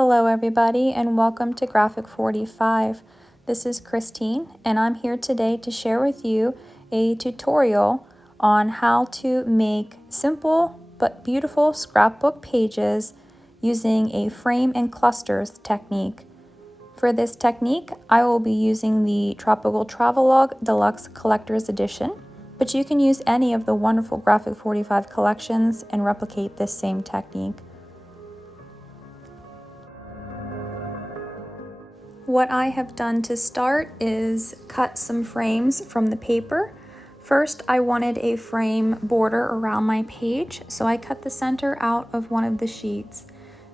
Hello everybody and welcome to Graphic 45. This is Kristine and I'm here today to share with you a tutorial on how to make simple but beautiful scrapbook pages using a frame and clusters technique. For this technique, I will be using the Tropical Travelogue Deluxe Collector's Edition, but you can use any of the wonderful Graphic 45 collections and replicate this same technique. What I have done to start is cut some frames from the paper. First, I wanted a frame border around my page, so I cut the center out of one of the sheets.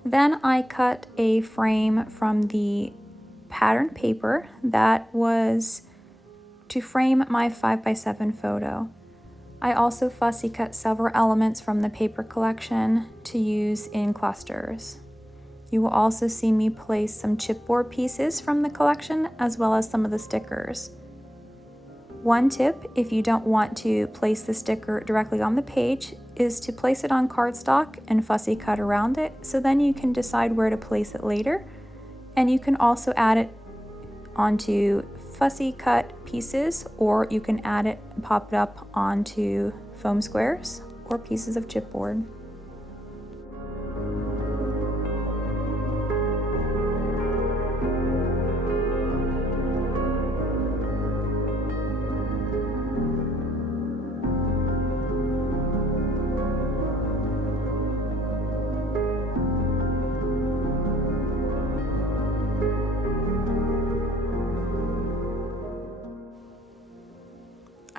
Then I cut a frame from the pattern paper that was to frame my 5x7 photo. I also fussy cut several elements from the paper collection to use in clusters. You will also see me place some chipboard pieces from the collection as well as some of the stickers. One tip, if you don't want to place the sticker directly on the page, is to place it on cardstock and fussy cut around it, so then you can decide where to place it later. And you can also add it onto fussy cut pieces, or you can add it and pop it up onto foam squares or pieces of chipboard.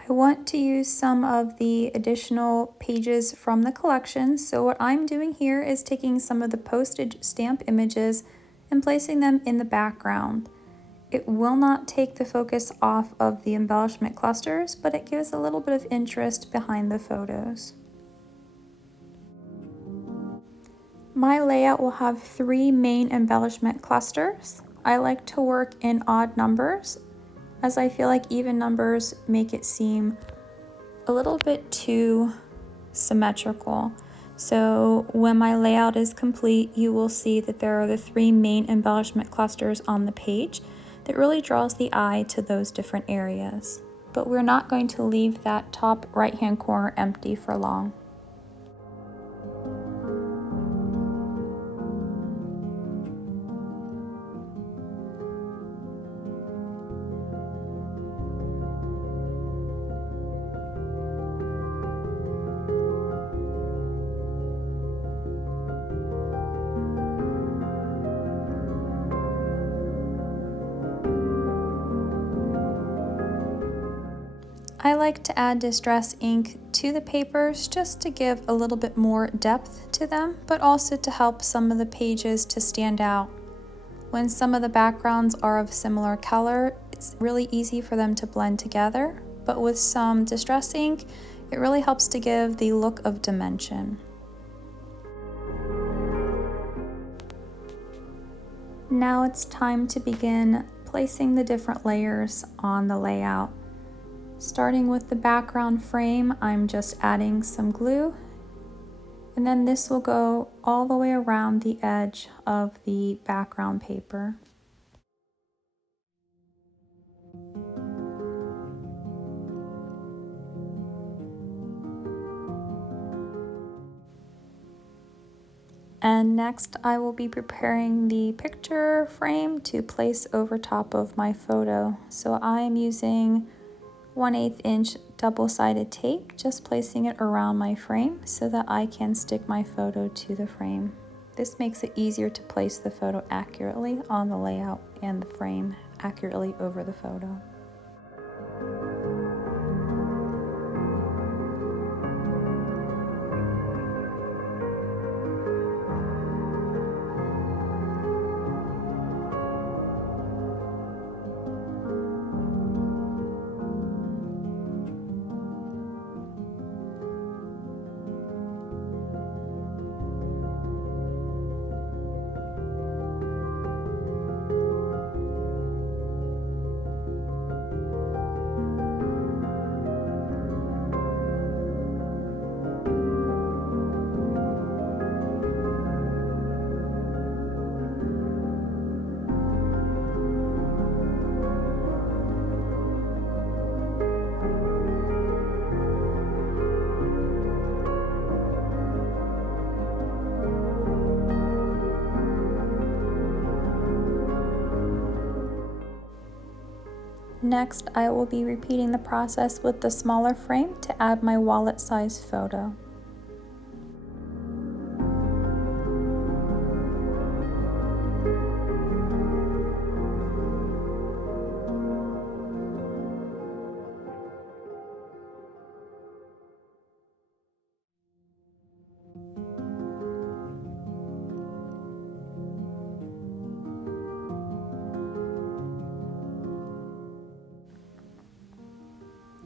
I want to use some of the additional pages from the collection, so what I'm doing here is taking some of the postage stamp images and placing them in the background. It will not take the focus off of the embellishment clusters, but it gives a little bit of interest behind the photos. My layout will have 3 main embellishment clusters. I like to work in odd numbers, as I feel like even numbers make it seem a little bit too symmetrical. So when my layout is complete, you will see that there are the 3 main embellishment clusters on the page that really draws the eye to those different areas. But we're not going to leave that top right-hand corner empty for long. I like to add distress ink to the papers just to give a little bit more depth to them, but also to help some of the pages to stand out. When some of the backgrounds are of similar color, it's really easy for them to blend together, but with some distress ink, it really helps to give the look of dimension. Now it's time to begin placing the different layers on the layout. Starting with the background frame, I'm just adding some glue, and then this will go all the way around the edge of the background paper. And next I will be preparing the picture frame to place over top of my photo. So I'm using 1/8 inch double-sided tape, just placing it around my frame so that I can stick my photo to the frame. This makes it easier to place the photo accurately on the layout and the frame accurately over the photo. Next, I will be repeating the process with the smaller frame to add my wallet size photo.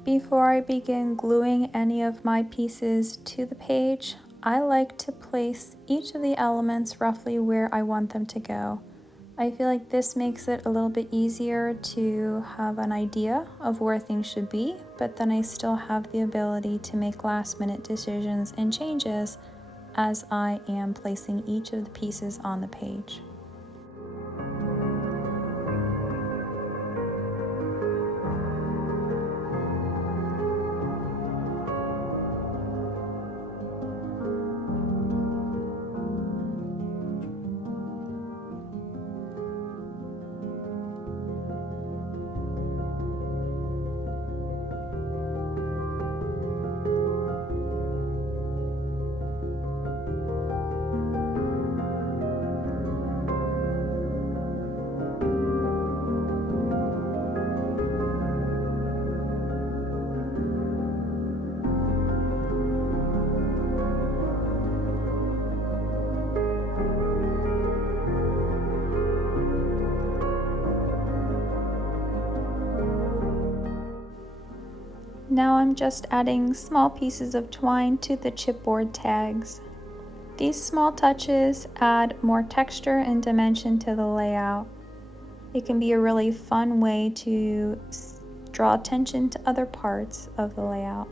Before I begin gluing any of my pieces to the page, I like to place each of the elements roughly where I want them to go. I feel like this makes it a little bit easier to have an idea of where things should be, but then I still have the ability to make last-minute decisions and changes as I am placing each of the pieces on the page. Now I'm just adding small pieces of twine to the chipboard tags. These small touches add more texture and dimension to the layout. It can be a really fun way to draw attention to other parts of the layout.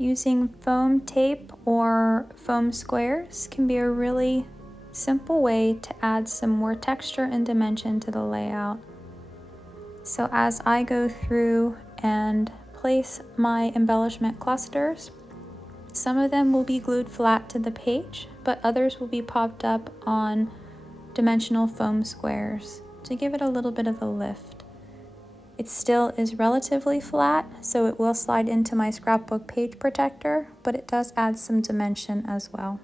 Using foam tape or foam squares can be a really simple way to add some more texture and dimension to the layout. So as I go through and place my embellishment clusters, some of them will be glued flat to the page, but others will be popped up on dimensional foam squares to give it a little bit of a lift. It still is relatively flat, so it will slide into my scrapbook page protector, but it does add some dimension as well.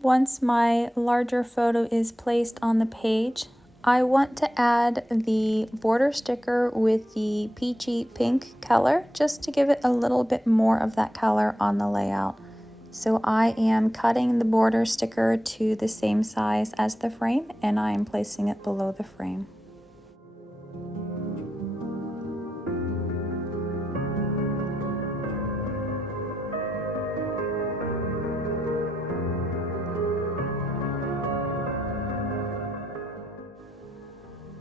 Once my larger photo is placed on the page, I want to add the border sticker with the peachy pink color just to give it a little bit more of that color on the layout. So I am cutting the border sticker to the same size as the frame, and I am placing it below the frame.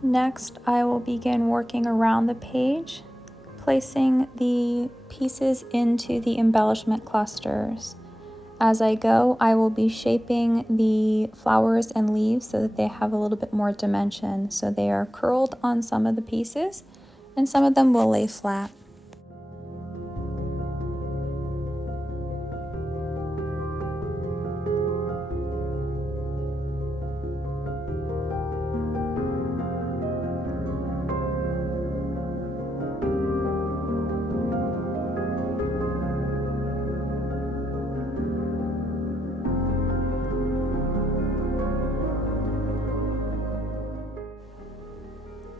Next, I will begin working around the page, placing the pieces into the embellishment clusters. As I go, I will be shaping the flowers and leaves so that they have a little bit more dimension. So they are curled on some of the pieces, and some of them will lay flat.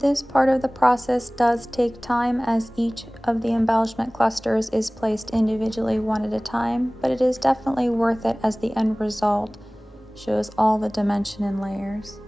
This part of the process does take time as each of the embellishment clusters is placed individually one at a time, but it is definitely worth it as the end result shows all the dimension and layers.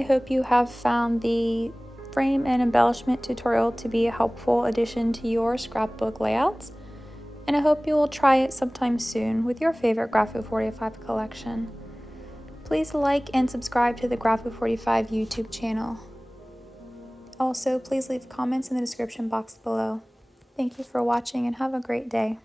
I hope you have found the frame and embellishment tutorial to be a helpful addition to your scrapbook layouts, and I hope you will try it sometime soon with your favorite Graphic 45 collection. Please like and subscribe to the Graphic 45 YouTube channel. Also, please leave comments in the description box below. Thank you for watching and have a great day.